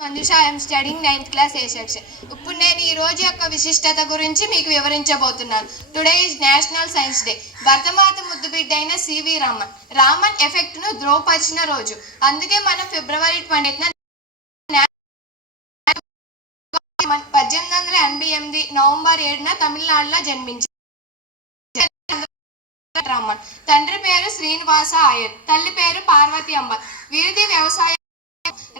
Manjusha, I am studying 9th class A section. ఇప్పుడు నేను ఈ రోజు యొక్క విశిష్టత గురించి మీకు వివరించబోతున్నాను. Today is national science day. భరతమాత ముద్దు బిడ్డైన సివి రామన్ ఎఫెక్ట్ ను ధ్రువపరిచిన రోజు. అందుకే మనం ఫిబ్రవరి 20న 1888 నవంబర్ 7న తమిళనాడులో జన్మించారు. రామన్ తండ్రి పేరు శ్రీనివాస అయ్యర్, తల్లి పేరు పార్వతి అంబ. వీరిది వ్యవసాయ.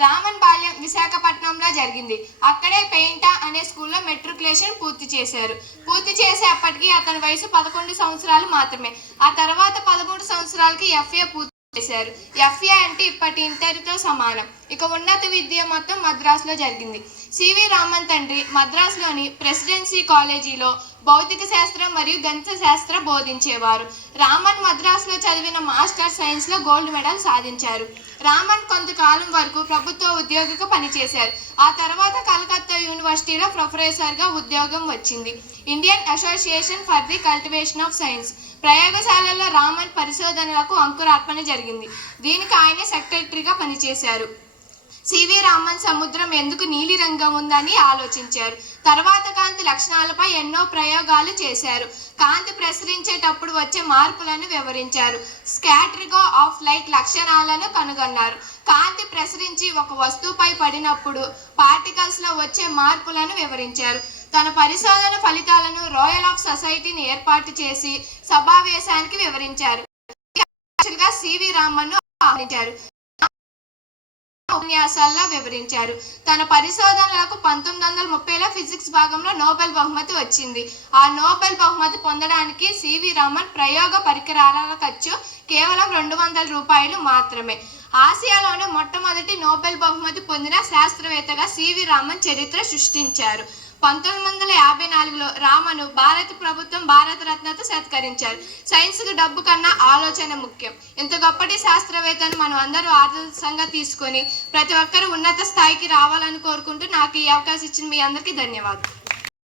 రామన్ బాల్యం విశాఖపట్నంలో జరిగింది. అక్కడే పెయింటా అనే స్కూల్లో మెట్రికులేషన్ పూర్తి చేశారు. పూర్తి చేసే అప్పటికి అతని వయసు 11 సంవత్సరాలు మాత్రమే. ఆ తర్వాత 13 సంవత్సరాలకి ఎఫ్ఏ పూర్తి చేశారు. ఎఫ్ఏ అంటే ఇప్పటి ఇంటర్తో సమానం. ఇక ఉన్నత విద్య మొత్తం మద్రాసులో జరిగింది. సివి రామన్ తండ్రి మద్రాసులోని ప్రెసిడెన్సీ కాలేజీలో భౌతిక శాస్త్రం మరియు గణిత శాస్త్రం బోధించేవారు. రామన్ మద్రాసులో చదివిన మాస్టర్ సైన్స్లో గోల్డ్ మెడల్ సాధించారు. రామన్ కొంతకాలం వరకు ప్రభుత్వ ఉద్యోగిగా పనిచేశారు. ఆ తర్వాత కలకత్తా యూనివర్సిటీలో ప్రొఫెసర్గా ఉద్యోగం వచ్చింది. Indian association for the cultivation of science ప్రయోగశాలలో రామన్ పరిశోధనలకు అంకురార్పణ జరిగింది. దీనికి ఆయన సెక్రటరీగా పనిచేశారు. సివి రామన్ సముద్రం ఎందుకు నీలిరంగం ఉందని ఆలోచించారు. తర్వాత కాంతి లక్షణాలపై ఎన్నో ప్రయోగాలు చేశారు. కాంతి ప్రసరించేటప్పుడు వచ్చే మార్పులను వివరించారు. స్కాటరింగ్ ఆఫ్ లైట్ లక్షణాలను కనుగొన్నారు. కాంతి ప్రసరించి ఒక వస్తువుపై పడినప్పుడు పార్టికల్స్లో వచ్చే మార్పులను వివరించారు. తన పరిశోధన ఫలితాలను రాయల్ ఆఫ్ సొసైటీని ఏర్పాటు చేసి సమావేశానికి వివరించారు. సివి రామన్ను ఆహ్వానించారు. ఉపన్యాసాల్లో వివరించారు. తన పరిశోధనలకు 1930లో ఫిజిక్స్ భాగంలో నోబెల్ బహుమతి వచ్చింది. ఆ నోబెల్ బహుమతి పొందడానికి సివి రామన్ ప్రయోగ పరికరాల ఖర్చు కేవలం 200 రూపాయలు మాత్రమే. ఆసియాలోనే మొట్టమొదటి నోబెల్ బహుమతి పొందిన శాస్త్రవేత్తగా సివి రామన్ చరిత్ర సృష్టించారు. 1954లో రామను భారత ప్రభుత్వం భారతరత్నతో సత్కరించారు. సైన్స్కు డబ్బు కన్నా ఆలోచన ముఖ్యం. ఇంత గొప్పటి శాస్త్రవేత్తను మనం అందరూ ఆదర్శంగా తీసుకొని ప్రతి ఒక్కరూ ఉన్నత స్థాయికి రావాలని కోరుకుంటూ నాకు ఈ అవకాశం ఇచ్చిన మీ అందరికీ ధన్యవాదాలు.